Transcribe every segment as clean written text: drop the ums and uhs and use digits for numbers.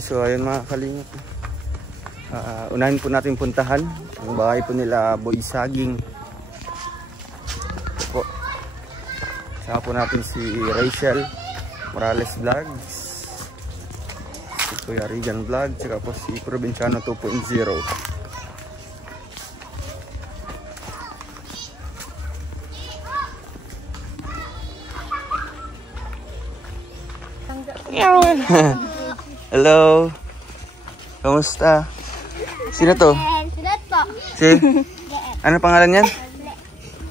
So ayun mga kalingap. Unahin po natin puntahan ang bahay po nila Boy Saging. Ito po. Sama po natin si Rachel Morales Vlogs, si Kuya Regan Vlog, saka po si Provinciano 2.0. Hello. Kamusta? Sino to? Sulat po. Si? Ano pangalan niyan?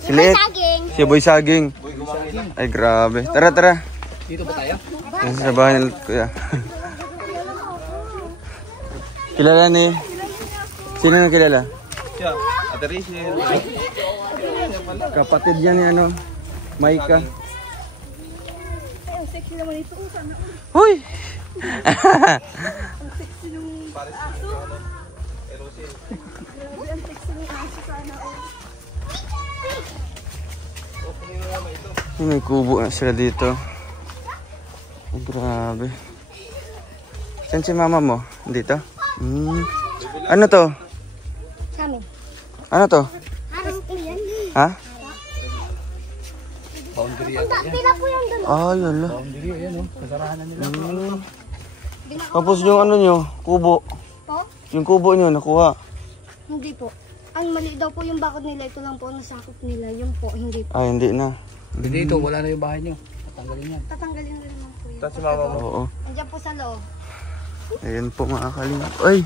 Si Liet? Si Boy Saging. Ay grabe. Tara, tara. Dito ba tayo? Yan sa bahay nila kuya. Kilala ni? Sino na kilala? Siya. Ate Rachel. Kapatid yan ni ano? Maika. Ang sexy naman ito. Sana. Hoy! Ang sexy ng aso. Grabe, ang sexy ng aso sana. May kubo na sila dito. Oh, grabe. Saan si mama mo? Dito? Ano to? Sa amin. Ano to? Harang po yan. Ha? Boundary yan. Pila po yan doon. Ay, ala. Boundary yan, no? Kasarahan na nila. Tapos yung ano nyo, kubo. Po? Yung kubo nyo, nakuha. Hindi po. Ang mali daw po yung bakod nila. Ito lang po ang nasakop nila. Yung po, hindi po. Ay, hindi na. Dito, wala na yung bahay nyo. Tatanggalin yan. Tatanggalin na naman po yun. Tapos si mama mo. Oo. Andiyan po sa loob. Ayan po mga kalingap. Ay!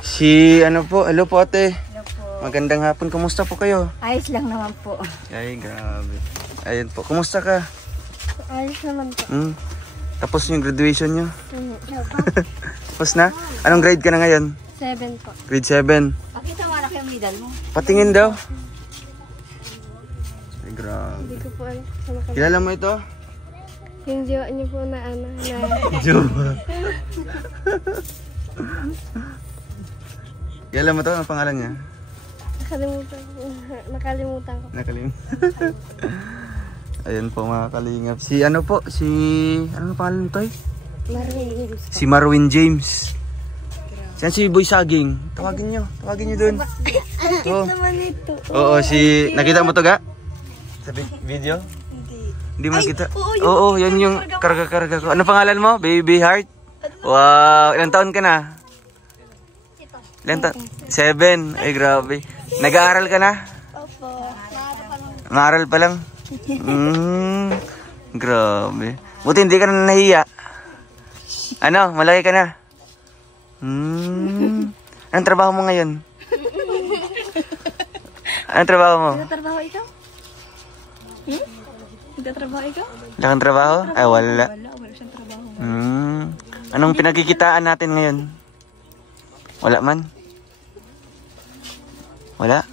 Si ano po, hello po ate. Hello po. Magandang hapon, kumusta po kayo? Ayos lang naman po. Ay, grabe. Ayan po, kumusta ka? Ayos naman po. Tapos yung graduation nyo? Tapos na? Ah. Anong grade ka na ngayon? 7 po. Grade 7. Pakita mo malaki ang medal mo. Patingin daw. Ay, grabe. Hindi ko po alam. Sama ka. Kilala mo ito? Yung jowa niyo po na ano. Jowa. Kilala mo to? Ang pangalan niya? Nakalimutan ko. Nakalimutan ko. Nakalimutan. Ayan po mga kalingap. Si ano po? Si... Ano pangalan nito eh? Marvin. Si Marwin James. Siyan si Boy Saging. Tawagin nyo. Tawagin nyo dun. Ang cute naman ito. Oo, si... Nakita mo to ga? Sa video? Hindi mo nakita? Oo, yan yung karga-karga ko. Ano pangalan mo? Baby Heart? Wow, ilang taon ka na? Ilang taon? 7. Ay, grabe. Nag-aaral ka na? Opo. Nag-aaral pa lang? Grabe. Buti hindi ka na nahiya. Ano, malaki ka na? Anong trabaho mo ngayon? Anong trabaho mo? Nagtatrabaho ikaw? Nagtatrabaho ikaw? Wala kang trabaho? Ay, wala. Wala siyang trabaho. Anong pinagkikitaan natin ngayon? Wala man? Wala?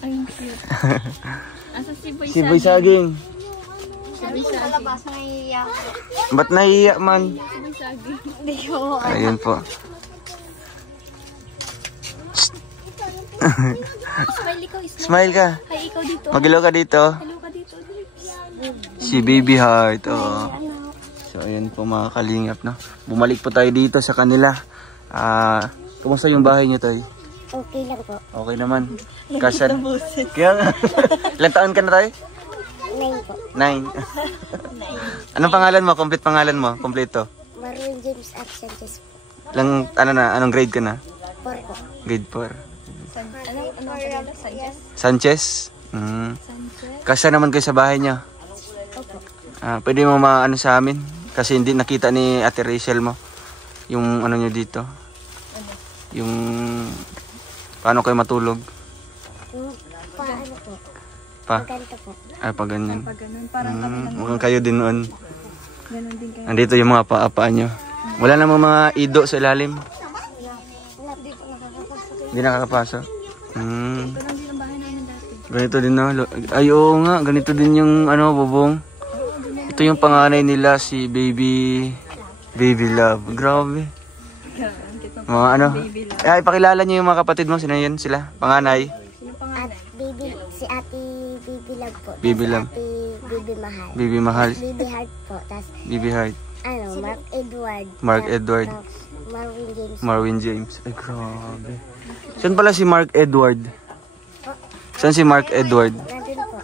Ay, cute. Asa si Boy Si Boy Saging. Sabi sa labas, nahihiya. Ba't nahiya man? Si Boy Saging. Hindi ko. Ayun po. Smile ikaw, smile. Smile ka. Hi, ikaw dito. Mag-hello ka dito. Hello ka dito. Si Baby Heart. Oh. So ayun po mga kalingap, no? Bumalik po tayo dito sa kanila. Kumusta yung bahay niyo, Toy? Okay lang po. Okay naman. Kasan? Kaya nga. Ilang taon ka na, Toy? 9 po. 9. Anong pangalan mo? Complete pangalan mo? Kompleto. Marvin James at Sanchez po. Ilang, ano na? Anong grade ka na? 4 po. Grade 4. Ano pangalan? Sanchez? Kasa naman kayo sa bahay niya? Opo. Pwede mo maano sa amin? Kasi hindi nakita ni Ate Rachel mo. Yung ano nyo dito. Yung paano kayo matulog? Paano po? Pa? Ganito po. Ay, pa ganyan. Pag ganun, parang kami lang. Mukhang kayo din noon. Ganun din kayo. Andito yung mga paa nyo. Wala namang mga ido sa ilalim. Wala dito nakakapagpapit. Hindi nakakapasok. Ganun din ang bahay namin dati. Ganito din na. Ay, oo nga. Ganito din yung ano, bubong. Ito yung panganay nila, si Baby Love. Grabe. Mga ano. Ay, ipakilala nyo yung mga kapatid mo. Sino yun sila? Panganay. At si Ate Baby Love po. Baby Love. Ate Baby Mahal. Baby Mahal. Baby Heart po. Tas Baby Heart. Mark Edward. Mark Edward. Marvin James. Marvin James. Ay, grabe. Saan pala si Mark Edward? Saan si Mark Edward? Nandun po.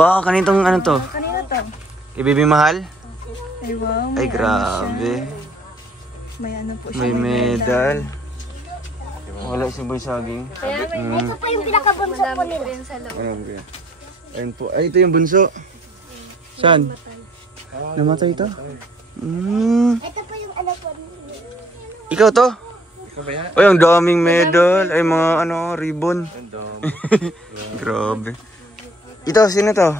Wow, kanitong ano to? Kanina to? Ibibi Mahal? Ay, wow. Ay, grabe. May ano po siya. May medal. Wala si Boy Saging. Ito po yung pinakabunso po nila. Ano ba yan? Ayun po. Ay, ito yung bunso. Saan? Namatay ito? Ito po yung anak po nila. Ikaw to? Ay, ang daming medal. Ay, mga ano, ribbon. Grabe. Ito, sino to?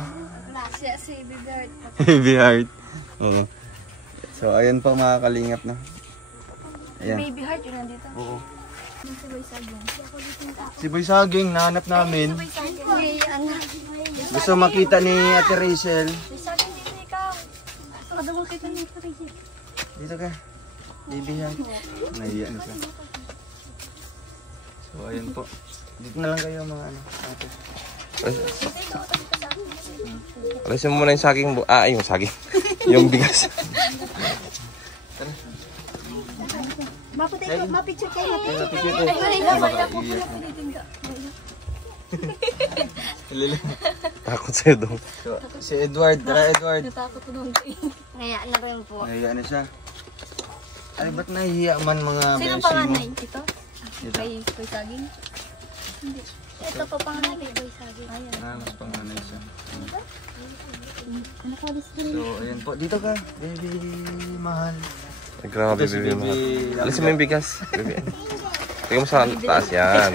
Siya si Baby Heart. Baby Heart. Oo. So, ayan po mga kalingap na. Ayan. Baby Heart yun nandito. Oo. Si Boy Saging. Si Boy Saging, nahanap namin. May anak. Gusto makita ni Ate Rachel. Boy Saging, dito ikaw. Gusto mo kita ni Rachel. Dito ka. Baby Heart. Nahiya na siya. So, ayan po. Dito na lang kayo mga ano. Ate. Alisin mo muna yung saging. Yung saging. Yung bigas. Mapicture kayo. Takot sa'yo doon. So, si Edward. Tara, Edward. Natakot ko doon. Ngayon na rin po. Nahiya na siya. Ay, ba't nahihiya man mga Sino beshi mo? panganay? Ito? Dito. Kay Boy Saging? Hindi. Ito po panganay kay Boy Saging. Ayan. Mas panganay siya. Ano ko alis So, ayan po. Dito ka. Baby Mahal. Ay, grabe, Ito si baby. Baby Alisin mo yung bigas. Baby. Tingnan mo sa taas yan.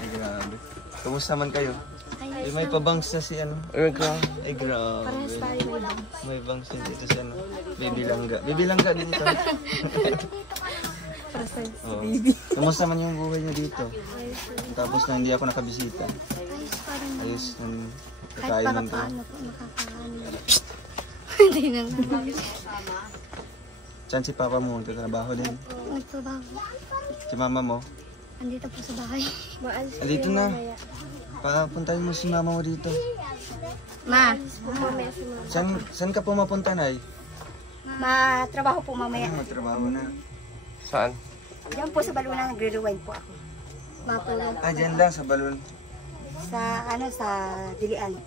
Ay, grabe. Kumusta man kayo? Ay, may pabangs na si ano. Ay, grabe. Ay, grabe. Parehas tayo may bang. May bangs na dito si ano. Baby Langga. Baby Langga dito. Oh. Kumusta man yung buhay niyo dito? Tapos na hindi ako nakabisita. Ayos nang Kahit kakain para man to. paano po makakaano. Hindi na naman. Saan si papa mo? Nagtatrabaho din. Nagtrabaho. Si mama mo? Andito po sa bahay. Andito na. Papuntahin mo si mama mo dito. Ma. Saan ka po mapunta, Nay? Matrabaho po mamaya. Magtrabaho na. Saan? Diyan po sa Baluna, nagre-rewind po ako. Mapulong Ah, dyan lang sa balon. sa Dilian.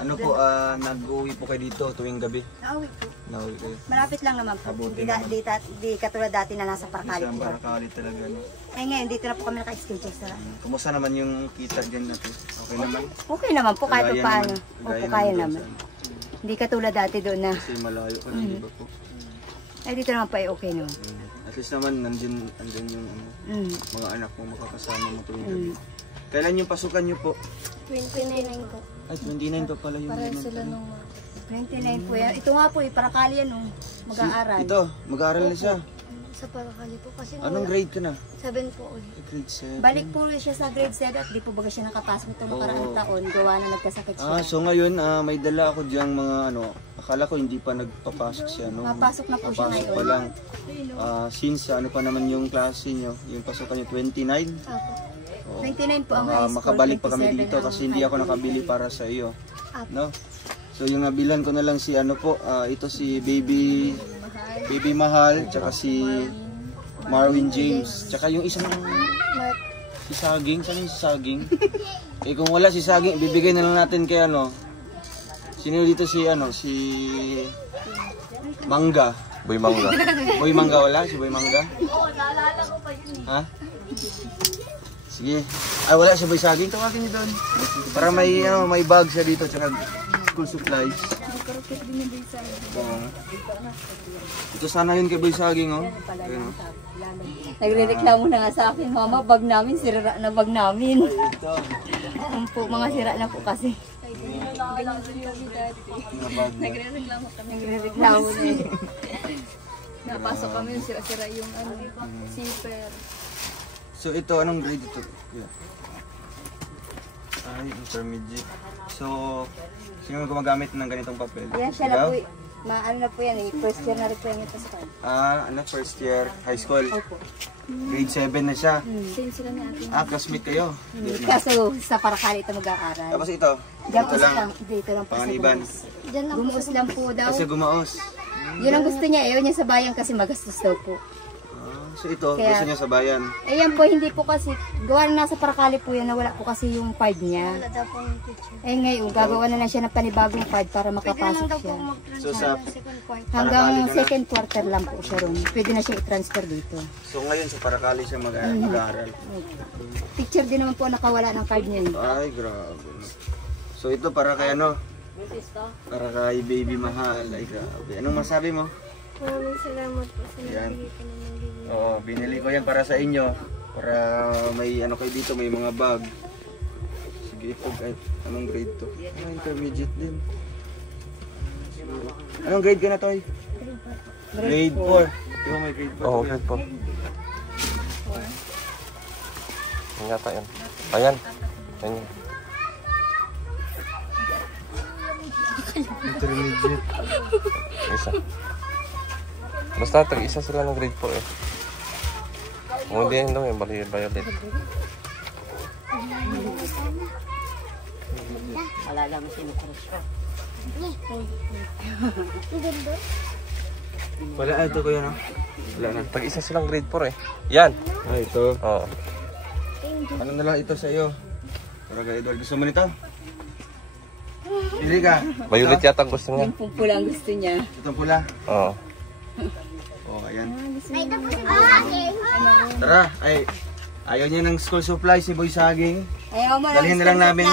Ano po, nag-uwi po kayo dito tuwing gabi? Nauwi po. Nauwi kayo. Malapit lang naman po. Mabuti Di katulad dati na nasa Paracali Isang po. barakali talaga. No? Ay ngayon, dito na po kami naka-schedule sa... Kumusta naman yung kita dyan natin? Okay naman? Okay naman po, kahit Kagaya pa paano. naman. Opo, Kagaya kaya naman naman. Hindi katulad dati doon na... Kasi malayo ka na, di ba po? Ay, dito naman po ay okay naman. At least naman, nandyan yung mga anak mo, makakasama mo tuwing gabi. Kailan yung pasukan nyo po? 29 po. Ay, 29 pa pala yung ganun. Sila nung... 29 po yan. Ito nga po, Paracali yan oh. Mag-aaral. Ito, mag-aaral na siya. Sa Paracali po kasi... Anong grade ka na? 7 po ulit. Grade 7. Balik po siya sa grade 7 at di po baga siya nakapasok itong nakaraang taon. Gawa na nagkasakit siya. So ngayon, may dala ako diyang mga ano, akala ko hindi pa nagpapasok siya. No? Papasok na po siya Papasok ngayon. pa lang. Since ano pa naman yung klase nyo, yung pasukan nyo, 29. Apo. Oo. 29 po ang high school. Makabalik pa kami 27 dito ang kasi hindi high ako nakabili para sa iyo. Apo. No? So yung nabilan ko na lang si ano po, ito si Baby Mahal, tsaka si Marvin James, tsaka yung isang si Saging, saan yung si Saging? Kung wala si Saging, bibigay na lang natin kay ano. Sino dito si ano, si Mangga. Boy Mangga. Boy Mangga wala? Si Boy Mangga? Oo, naalala ko pa yun. Ha? Sige. Ay, wala si Boy Saging. Tawagin niyo doon. Para may, may bag siya dito. Tsaka school supplies. Ito sana yun kay Boy Saging, oh. Ayun, oh. Nagre-reklamo na nga sa akin, Mama, bag namin, sira na bag namin. Ito. Po, mga sira na po kasi. Mga bag na. Nagre-reklamo na eh. Napasok kami yung sira-sira yung ano, zipper. So, ito, anong grade ito? Yeah. Ay, intermediate. So, sino gumagamit ng ganitong papel? Yan siya na po, ano na po yan eh, first year na rin po yan ito sa kanya. First year high school. Opo. Grade 7 na siya. Same sila ni ate. Classmate kayo. Kaso sa Paracali ito mag-aaral. Tapos ito, Diyan po sa dito lang po sa Panganiban. Gumuos. Diyan lang po. Gumuos lang po daw. Kasi gumaos. Yun ang gusto niya. Ayaw niya sa bayan kasi magastos daw po. So ito, Kaya- gusto niya sa bayan. Ayan po, hindi po kasi, gawa na nasa Paracali po yan, nawala po kasi yung card niya. Wala daw po yung teacher. Eh ngayon, gagawa na lang siya ng panibagong card para Pwede makapasok lang daw po siya. mag-transfer So, sa- ng second quarter. Hanggang Paracali ka na? second quarter lang po siya ron. Pwede na siya i-transfer dito. So ngayon sa Paracali siya mag-aaral. Picture din naman po nakawala ng card niya. Ay, grabe. So ito para kay ano? Para kay baby mahal. Ay, grabe. Anong masabi mo? Maraming salamat po sa Yan. nagbigay ko ng bibig. Oo, binili ko yan para sa inyo. Para may ano kayo dito, may mga bag. Sige, ito kahit anong grade to? Ah, intermediate din. Anong grade ka na, Toy? Grade 4. Di ba may grade 4? Oo, okay po. Yan yata yan. Ayan. Yan yun. Intermediate. Isa. Basta tag-isa sila ng grade 4 eh. Kung hindi yan daw yung violet. Wala, ito ko yan, Wala na. Tag-isa silang grade 4 eh. Yan. Ah, ito. Oo. Ano na lang ito sa iyo? Para kay Edward. Gusto mo nito? Pili ka. Violet yata ang gusto niya. Yung pula ang gusto niya. Itong pula. Oo. Oh, ayan. Tara, ay ayaw niya ng school supply si Boy Saging. Ayaw mo Dalhin na lang namin.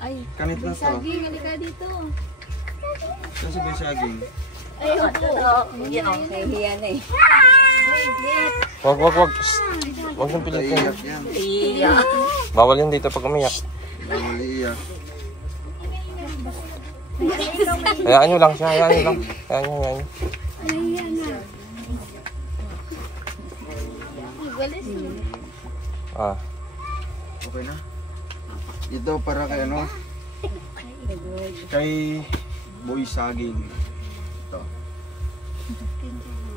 Ay, Kanit na to. saging, halika dito. Ito si Boy Saging. Nahihiya na eh. Wag. Shh. Wag yung pilitin. Iyak yan. Bawal yan dito pag umiyak. Bawal iyak. Hayaan nyo lang siya. Hayaan nyo lang. Hayaan nyo. Ah. Okay na? Ito para kay ano? Kay Boy Saging. Ito.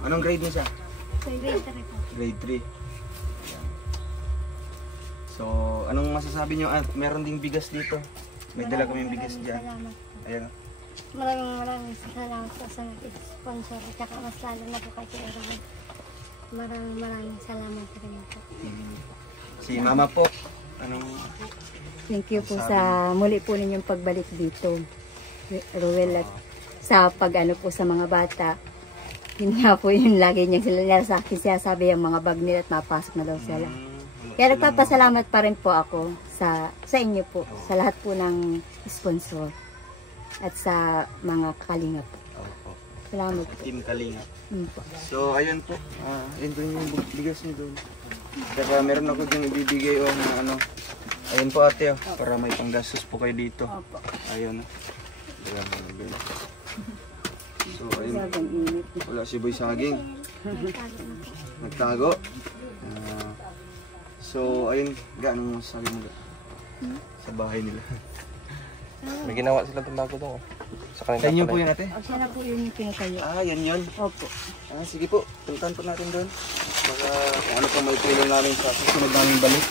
Anong grade niya siya? Grade 3. Ayan. So, anong masasabi niyo? At meron ding bigas dito. May dala kaming bigas dyan. Salamat. Ayan. Maraming salamat po sa nag-sponsor. At saka mas lalo na po kay Kuya Ron. Maraming salamat rin po. Si Mama po. Anong... Thank you po sa muli po ninyong pagbalik dito. Ruel at sa pag-ano po sa mga bata. Yun nga po yun lagi niya sila sa akin siya sabi yung mga bag nila at mapasok na daw sila. Kaya nagpapasalamat pa rin po ako sa inyo po, sa lahat po ng sponsor at sa mga kalingap po. Salamat po. Team Kalinga. Po. So, ayun po. Ayun po yung bigas niyo doon. Saka meron ako din ibibigay o na ano. Ayun po ate, para may panggastos po kayo dito. Ayun. Ayan. So, ayun. Wala si Boy Saging. Nagtago. So, ayun. Gaano sabi mo sa bahay nila? May ginawa sila ng bago doon. Sa kanila Sa inyo pala po yun ate? Siya na po yun yung pinatayo. Yan yun. Opo. Sige po, puntahan po natin doon. Baka kung ano pa may tulong namin sa susunod namin balik.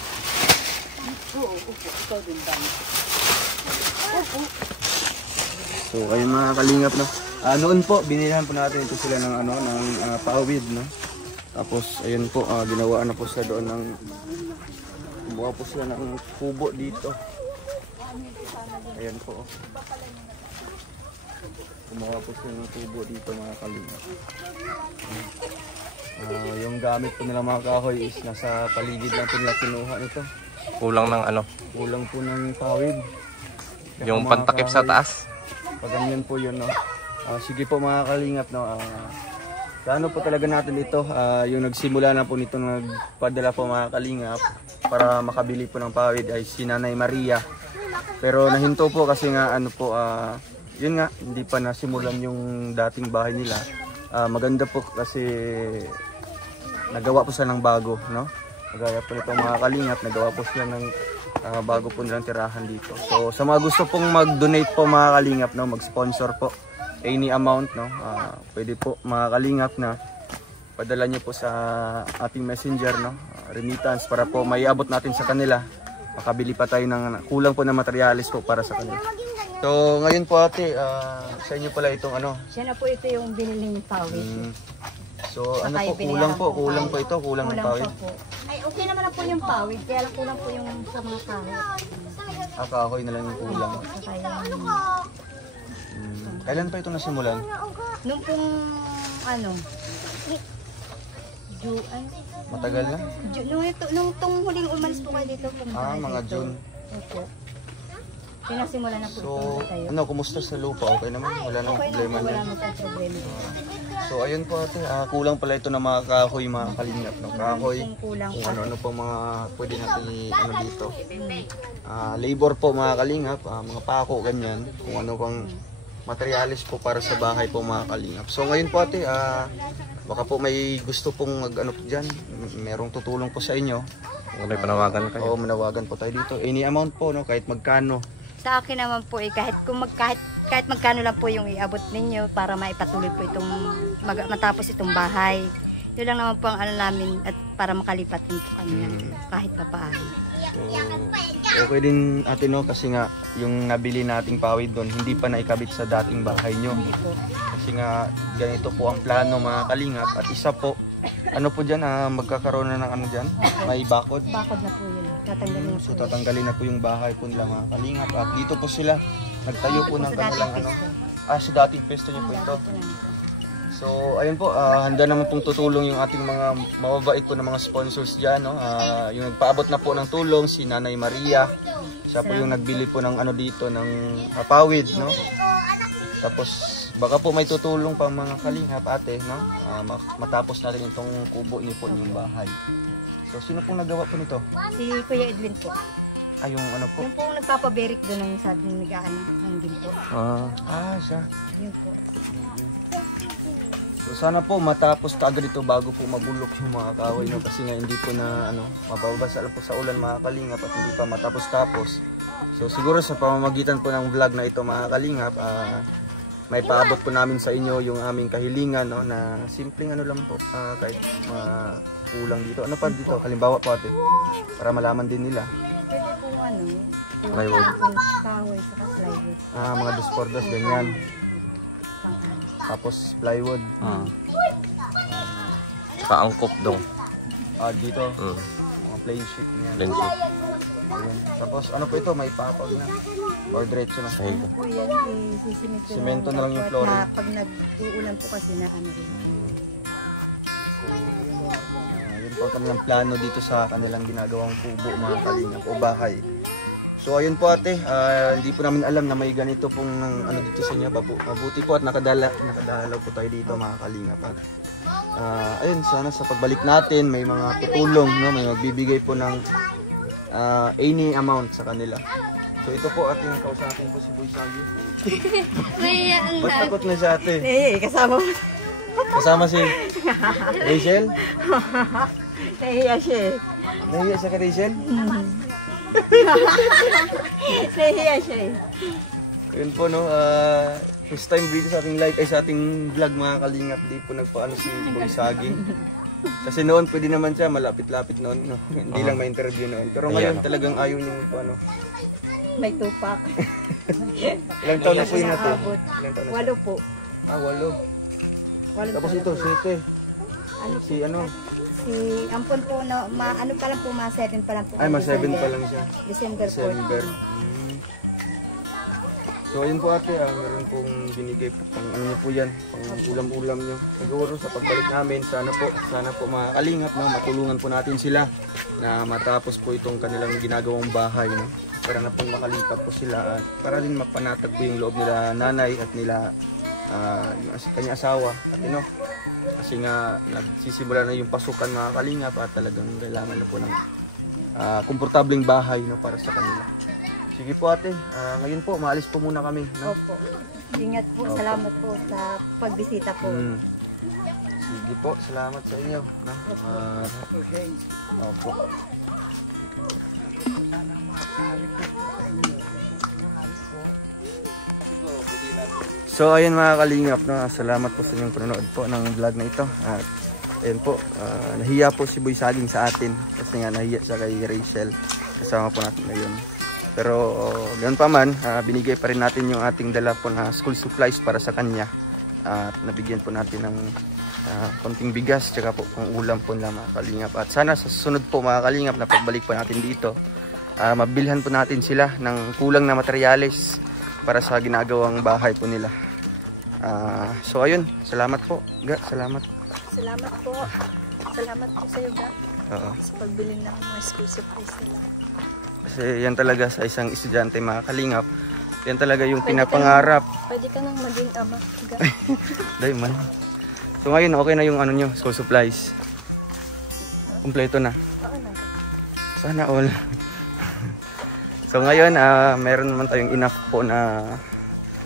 So ayun mga kalingap no. Noon po binilhan po natin ito sila ng ano ng pawid no. Tapos ayun po ginawa na po sila doon ng gumawa po sila ng kubo dito. Ayan po. Gumawa po sila ng kubo dito mga kalingap. Yung gamit po nila mga kahoy is nasa paligid lang po nila kinuha nito. kulang ng ano, Kulang po ng pawid. yung pantakip sa taas. Pag ganyan po yun, no. Sige po mga kalingap, no. Plano po talaga natin ito, yung nagsimula na po nito nagpadala po mga kalingap para makabili po ng pawid ay si Nanay Maria. Pero nahinto po kasi nga ano po, yun nga, hindi pa nasimulan yung dating bahay nila. Maganda po kasi nagawa po sila ng bago, no. Kagaya po nito mga kalingap, nagawa po sila ng bago po nilang tirahan dito. So sa mga gusto pong mag-donate po mga kalingap, no, mag-sponsor po any amount, no, pwede po mga kalingap na padala niyo po sa ating messenger, no, remittance para po maiabot natin sa kanila makabili pa tayo ng kulang po na materyales po para sa kanila. So ngayon po ate, sa inyo pala itong ano? Siya na po ito yung binili ng pawid. So ano Saka po, kulang po ito, kulang ng pawid. pa po. Ay, okay naman na po yung pawid, kaya lang kulang po yung sa mga kahoy. Kahoy na lang yung kulang. Saka yung, Kailan pa ito nasimulan? nung pong, ano, Matagal na? nung itong huling umalis po kayo dito, pumunta kayo Mga dito. June. Opo. Pinasimulan na po So, itong tayo. ano, kumusta sa lupa? Okay naman? Wala nang Okay problema naman po, wala dyan. mo po problema. So, ayun po ate, kulang pala ito ng mga kahoy, mga kalingap ng kahoy. Kung kulang Kung pa. ano-ano po mga pwede natin ano dito. Labor po mga kalingap, mga pako, ganyan. Kung ano pang materialis po para sa bahay po mga kalingap. So, ngayon po ate, baka po may gusto pong mag ano po dyan. Merong tutulong po sa inyo. May panawagan kayo. Oo, manawagan po tayo dito. Any amount po, no? Kahit magkano. Sa akin naman po kahit magkano lang po yung iabot ninyo para maipatuloy po itong matapos itong bahay. Yun lang naman po ang ano namin at para makalipat din po kami kahit papaano. So, okay din ate no kasi nga yung nabili nating pawid doon hindi pa naikabit sa dating bahay nyo. Kasi nga ganito po ang plano mga kalingap at isa po ano po dyan, magkakaroon na ng ano dyan, may bakod. Bakod na po yun. Tatanggalin na po. So tatanggalin na po yung bahay po nila mga kalingap at dito po sila nagtayo po ng kanilang ano. Sa dating pesto nyo po ito. So ayun po, handa naman pong tutulong yung ating mga mababait po na mga sponsors dyan. No? Yung nagpaabot na po ng tulong si Nanay Maria. Siya po yung nagbili po ng ano dito, ng pawid. No? Tapos baka po may tutulong pang mga kalingap ate, no? Matapos natin itong kubo niyo po yung bahay. So sino pong nagawa po nito? Si Kuya Edwin po. Yung ano po? Yung pong nagpapaberik doon ang sabi ng nag-aano ng din po. Siya. Yun po. So sana po matapos kaagad ito bago po mabulok yung mga kahoy nyo kasi nga hindi po na ano, mababasa lang po sa ulan mga kalingap at hindi pa matapos-tapos. So siguro sa pamamagitan po ng vlog na ito mga kalingap, may paabot po namin sa inyo yung aming kahilingan, no, na simpleng ano lang po, kahit kulang dito. Ano pa dito? Halimbawa po ate, para malaman din nila. Pwede po ano, Plywood. kahoy sa plywood. Mga 2x2, ganyan. Tapos plywood. Paangkop daw. Dito, mga plain sheet niyan. Plain sheet. Ayun. Tapos ano po ito, may papag na. Or diretso na. Sahig. Po yan, sisimento Semento na lang yung flooring. Pag nag-uulan po kasi na ano rin. Yun po ang kanilang plano dito sa kanilang ginagawang kubo mga kalingap o bahay. So ayun po ate, hindi po namin alam na may ganito pong ano dito sa inyo. Mabuti po at nakadalaw po tayo dito mga kalingap. Ayun, sana sa pagbalik natin may mga tutulong, no? May magbibigay po ng any amount sa kanila. So ito po ating kausapin po si Boy Sagi. Ba't takot na siya ate? Kasama mo. Kasama si Rachel? Nahiya siya eh. Nahiya siya ka Rachel? Nahiya siya eh. Yun po no, first time video sa ating live ay sa ating vlog mga kalingap. Di po nagpaano si Boy Saging. Kasi noon pwede naman siya, malapit-lapit noon. No? Hindi lang ma-interview noon. Pero ngayon talagang ayaw niya paano. May tupak. Ilang taon na po yun natin? Ilang taon na siya? 8 po. 8. Tapos ito, 7. Si ano? Si Ampon po, no, ano pa lang po, 7 pa lang po. Ay, 7 pa lang siya. December 4. December. So ayun po ate, meron pong binigay po pang ano niyo po yan, pang ulam-ulam niyo. Siguro sa pagbalik namin, sana po mga kalingap, no, matulungan po natin sila na matapos po itong kanilang ginagawang bahay, no. Para na pong makalipat po sila at para din mapanatag po yung loob nila nanay at nila yung kanyang asawa at kasi nga nagsisimula na yung pasukan mga kalingap at talagang kailangan na po ng komportableng bahay, no, para sa kanila. Sige po ate, ngayon po maalis po muna kami, no? Opo. Ingat po, salamat po sa pagbisita po. Sige po, salamat sa inyo, no? Opo. So ayun mga kalingap, no? Salamat po sa inyong panonood po ng vlog na ito. At Ayun po, nahiya po si Boy Saging sa atin kasi nga nahiya siya kay Rachel. Kasama po natin ngayon. Pero ganoon pa man, binigay pa rin natin yung ating dala po na school supplies para sa kanya. At nabigyan po natin ng konting bigas tsaka po pang ulam po nila mga kalingap. At sana sa susunod po mga kalingap na pagbalik po natin dito, mabilhan po natin sila ng kulang na materyales para sa ginagawang bahay po nila. So ayun, salamat po. Ga, salamat. Salamat po. Salamat po sa iyo, Ga. Oo. Sa pagbili ng mga school supplies nila. Kasi yan talaga sa isang estudyante mga kalingap. Yan talaga yung pinapangarap. Pwede ka nang maging ama, Ga. Dahil man. So ngayon okay na yung ano nyo, school supplies. Kompleto na. Oo na, Ga. Sana all. So ngayon meron naman tayong enough po na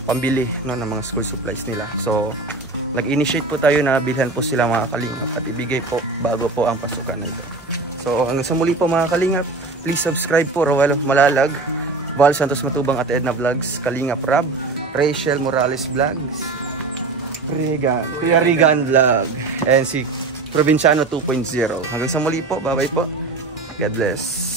pambili no, ng mga school supplies nila. So nag-initiate po tayo na bilhan po sila mga kalingap at ibigay po bago po ang pasukan na ito. So hanggang sa muli po mga kalingap, please subscribe po Rowel Malalag, Val Santos Matubang at Edna Vlogs, Kalingap Rab, Rachel Morales Vlogs, Kuya Rigan Vlog, and si Provinciano 2.0. Hanggang sa muli po, bye bye po. God bless.